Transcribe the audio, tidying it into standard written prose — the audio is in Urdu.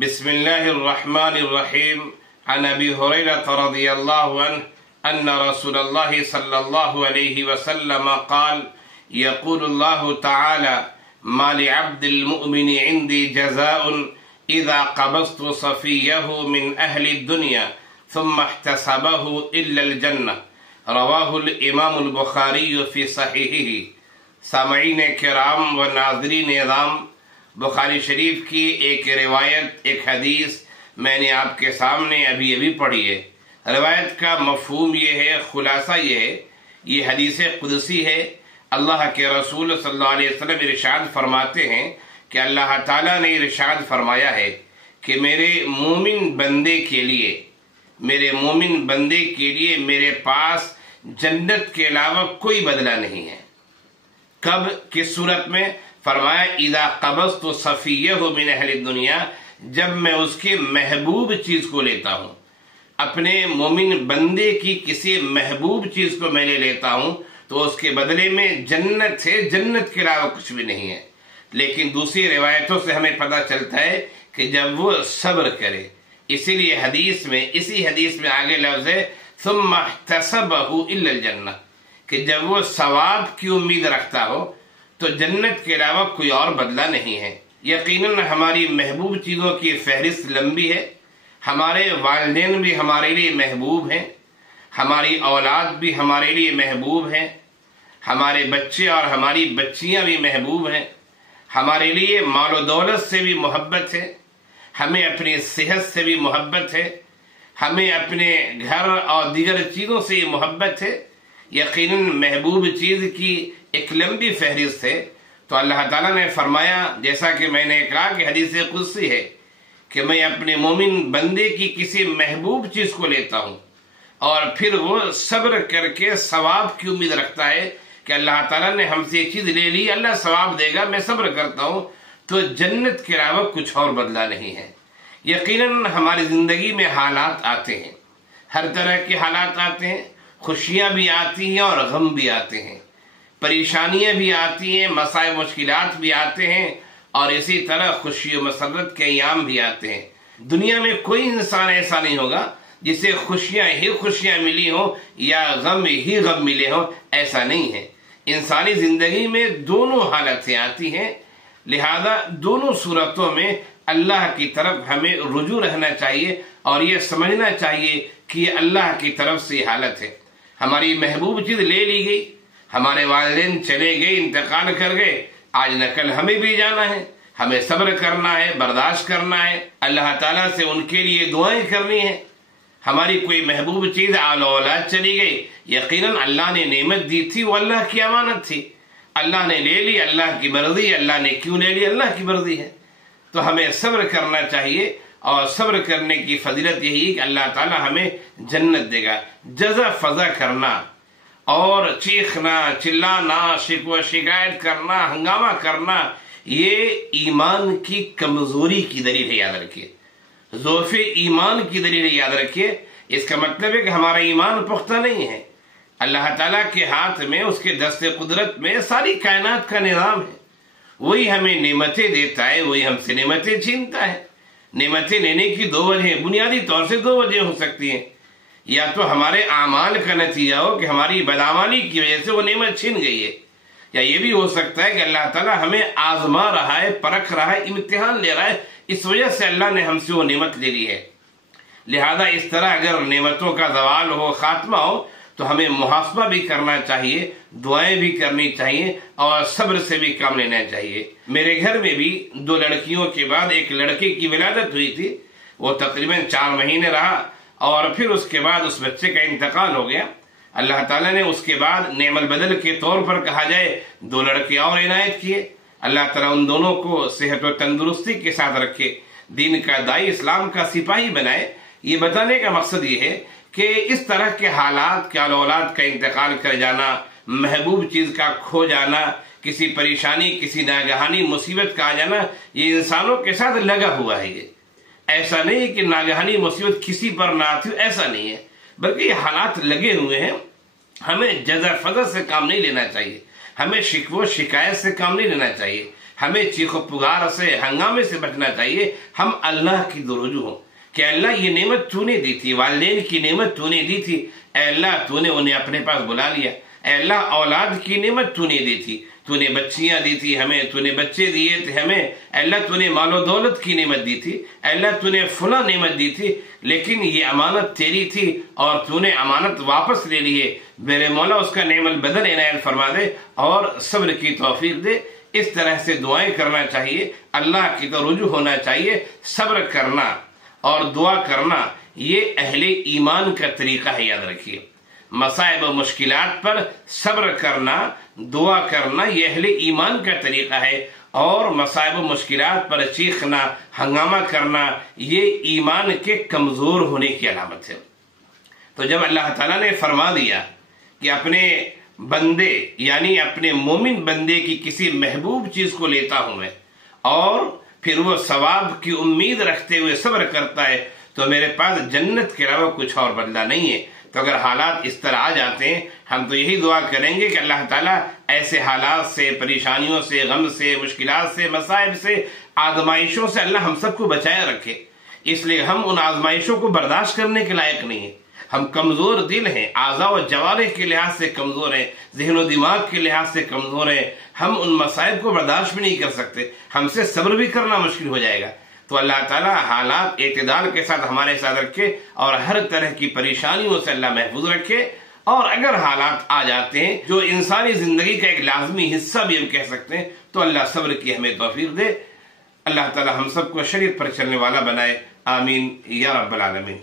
بسم الله الرحمن الرحيم. عن أبي هريرة رضي الله عنه أن رسول الله صلى الله عليه وسلم قال: يقول الله تعالى: ما لعبد المؤمن عندي جزاء إذا قبضت صفيه من أهل الدنيا ثم احتسبه إلا الجنة. رواه الإمام البخاري في صحيحه. سامعین کرام و ناظرین اعظام، بخاری شریف کی ایک روایت، ایک حدیث میں نے آپ کے سامنے ابھی پڑھی ہے۔ روایت کا مفہوم یہ ہے، خلاصہ یہ ہے، یہ حدیث قدسی ہے۔ اللہ کے رسول صلی اللہ علیہ وسلم ارشاد فرماتے ہیں کہ اللہ تعالیٰ نے ارشاد فرمایا ہے کہ میرے مومن بندے کے لیے میرے پاس جنت کے علاوہ کوئی بدلہ نہیں ہے۔ کب، کس صورت میں؟ فرمایا اذا قبضت صفیہ من اہل الدنیا، جب میں اس کے محبوب چیز کو لیتا ہوں، اپنے مومن بندے کی کسی محبوب چیز کو میں لے لیتا ہوں تو اس کے بدلے میں جنت ہے، جنت کے علاوہ کچھ بھی نہیں ہے۔ لیکن دوسری روایتوں سے ہمیں پتہ چلتا ہے کہ جب وہ صبر کرے، اسی لیے اسی حدیث میں آگے لفظ ہے ثم احتسبہ الا الجنہ، کہ جب وہ ثواب کی امید رکھتا ہو تو جنت کے علاوہ کوئی اور بدلہ نہیں ہے۔ یقیناً ہماری محبوب چیزوں کی فہرست لمبی ہے۔ ہمارے والدین بھی ہمارے لیے محبوب ہیں، ہماری اولاد بھی ہمارے لیے محبوب ہیں، ہمارے بچے اور ہماری بچیاں بھی محبوب ہیں، ہمارے لیے مال و دولت سے بھی محبت ہے، ہمیں اپنی صحت سے بھی محبت ہے، ہمیں اپنے گھر اور دیگر چیزوں سے محبت ہے۔ یقیناً محبوب چیز کی ایک لمبی فہرست ہے۔ تو اللہ تعالیٰ نے فرمایا، جیسا کہ میں نے کہا کہ حدیث قدسی ہے، کہ میں اپنے مومن بندے کی کسی محبوب چیز کو لیتا ہوں اور پھر وہ صبر کر کے ثواب کی امید رکھتا ہے کہ اللہ تعالیٰ نے ہم سے یہ چیز لے لی، اللہ ثواب دے گا، میں صبر کرتا ہوں، تو جنت کے علاوہ کچھ اور بدلہ نہیں ہے۔ یقیناً ہماری زندگی میں حالات آتے ہیں، ہر طرح کے حالات آتے ہیں، خوشیاں بھی آتی ہیں اور غم بھی آتے ہیں، پریشانیاں بھی آتی ہیں، مسائل مشکلات بھی آتے ہیں، اور اسی طرح خوشی و مسرت کے ایام بھی آتے ہیں۔ دنیا میں کوئی انسان ایسا نہیں ہوگا جسے خوشیاں ہی خوشیاں ملی ہوں یا غم ہی غم ملے ہوں، ایسا نہیں ہے۔ انسانی زندگی میں دونوں حالتیں آتی ہیں، لہذا دونوں صورتوں میں اللہ کی طرف ہمیں رجوع رہنا چاہیے اور یہ سمجھنا چاہیے کہ یہ اللہ کی طرف سے حالت ہے۔ ہماری محبوب چیز لے لی گئی، ہمارے والدین چلے گئے، انتقال کر گئے، آج نہ کل ہمیں بھی جانا ہے، ہمیں صبر کرنا ہے، برداشت کرنا ہے، اللہ تعالیٰ سے ان کے لیے دعائیں کرنی ہیں۔ ہماری کوئی محبوب چیز آل اولاد چلی گئی، یقیناً اللہ نے نعمت دی تھی، وہ اللہ کی امانت تھی، اللہ نے لے لی، اللہ کی مرضی، اللہ نے کیوں لے لی، اللہ کی مرضی ہے۔ تو ہمیں صبر کرنا چاہیے، اور صبر کرنے کی فضیلت یہی ہے کہ اللہ تعالیٰ ہمیں جنت دے گا۔ جزا فضا کرنا اور چیخنا، چلانا، شکوہ شکایت کرنا، ہنگامہ کرنا، یہ ایمان کی کمزوری کی دلیل ہے، یاد رکھیے، ضعف ایمان کی دلیل ہے، یاد رکھیے۔ اس کا مطلب ہے کہ ہمارا ایمان پختہ نہیں ہے۔ اللہ تعالیٰ کے ہاتھ میں، اس کے دست قدرت میں ساری کائنات کا نظام ہے، وہی ہمیں نعمتیں دیتا ہے، وہی ہم سے نعمتیں چھینتا ہے۔ نعمتیں لینے کی دو وجہ، بنیادی طور سے دو وجہ ہو سکتی ہیں، یا تو ہمارے اعمال کا نتیجہ ہو کہ ہماری بدعمالی کی وجہ سے وہ نعمت چھین گئی ہے، یا یہ بھی ہو سکتا ہے کہ اللہ تعالیٰ ہمیں آزما رہا ہے، پرکھ رہا ہے، امتحان لے رہا ہے، اس وجہ سے اللہ نے ہم سے وہ نعمت لے لی ہے۔ لہذا اس طرح اگر نعمتوں کا زوال ہو، خاتمہ ہو، تو ہمیں محاسبہ بھی کرنا چاہیے، دعائیں بھی کرنی چاہیے، اور صبر سے بھی کام لینا چاہیے۔ میرے گھر میں بھی 2 لڑکیوں کے بعد ایک لڑکے کی ولادت ہوئی تھی، وہ تقریباً 4 مہینے رہا، اور پھر اس کے بعد اس بچے کا انتقال ہو گیا۔ اللہ تعالیٰ نے اس کے بعد نعم البدل کے طور پر کہا جائے 2 لڑکے اور عنایت کیے۔ اللہ تعالیٰ ان دونوں کو صحت و تندرستی کے ساتھ رکھے، دین کا دائی، اسلام کا سپاہی بنائے۔ یہ بتانے کا مقصد یہ ہے کہ اس طرح کے حالات، کہ اولاد کا انتقال کر جانا، محبوب چیز کا کھو جانا، کسی پریشانی، کسی ناگہانی مصیبت کا آ جانا، یہ انسانوں کے ساتھ لگا ہوا ہے۔ یہ ایسا نہیں ہے کہ ناگہانی مصیبت کسی پر نہ آتی، ایسا نہیں ہے، بلکہ یہ حالات لگے ہوئے ہیں۔ ہمیں جزا فضا سے کام نہیں لینا چاہیے، ہمیں شکوہ شکایت سے کام نہیں لینا چاہیے۔ ہمیں چیخ و پکار سے، ہنگامے سے بچنا چاہیے. ہم اللہ کی رجوع ہوں کہ اللہ یہ نعمت تو نے دی تھی، والدین کی نعمت تو نے دی تھی، اے اللہ تو نے انہیں اپنے پاس بلا لیا. اے اللہ اولاد کی نعمت تو نے دی تھی، تو نے بچیاں دی تھی ہمیں، تو نے بچے دیے تھے ہمیں. اے اللہ تو نے مال و دولت کی نعمت دی تھی، اے اللہ تو نے فلاں نعمت دی تھی، لیکن یہ امانت تیری تھی اور تو نے امانت واپس لے لی ہے. میرے مولا اس کا نعم البدل عنایت فرما دے اور صبر کی توفیق دے. اس طرح سے دعائیں کرنا چاہیے، اللہ کی طرف رجوع ہونا چاہیے. صبر کرنا اور دعا کرنا یہ اہل ایمان کا طریقہ ہے، یاد رکھیے. مصائب و مشکلات پر صبر کرنا، دعا کرنا یہ اہل ایمان کا طریقہ ہے، اور مصائب و مشکلات پر چیخنا، ہنگامہ کرنا یہ ایمان کے کمزور ہونے کی علامت ہے. تو جب اللہ تعالیٰ نے فرما دیا کہ اپنے بندے یعنی اپنے مومن بندے کی کسی محبوب چیز کو لیتا ہوں میں اور پھر وہ ثواب کی امید رکھتے ہوئے صبر کرتا ہے تو میرے پاس جنت کے علاوہ کچھ اور بدلہ نہیں ہے. تو اگر حالات اس طرح آ جاتے ہیں ہم تو یہی دعا کریں گے کہ اللہ تعالیٰ ایسے حالات سے، پریشانیوں سے، غم سے، مشکلات سے، مصائب سے، آزمائشوں سے اللہ ہم سب کو بچائے رکھے. اس لیے ہم ان آزمائشوں کو برداشت کرنے کے لائق نہیں ہیں. ہم کمزور دل ہیں، اعضاء و جوارح کے لحاظ سے کمزور ہیں، ذہن و دماغ کے لحاظ سے کمزور ہیں. ہم ان مصائب کو برداشت بھی نہیں کر سکتے، ہم سے صبر بھی کرنا مشکل ہو جائے گا. تو اللہ تعالیٰ حالات اعتدال کے ساتھ ہمارے ساتھ رکھے اور ہر طرح کی پریشانیوں سے اللہ محفوظ رکھے. اور اگر حالات آ جاتے ہیں جو انسانی زندگی کا ایک لازمی حصہ بھی ہم کہہ سکتے ہیں تو اللہ صبر کی ہمیں توفیق دے. اللہ تعالیٰ ہم سب کو شریعت پر چلنے والا بنائے. آمین یا رب العالمین.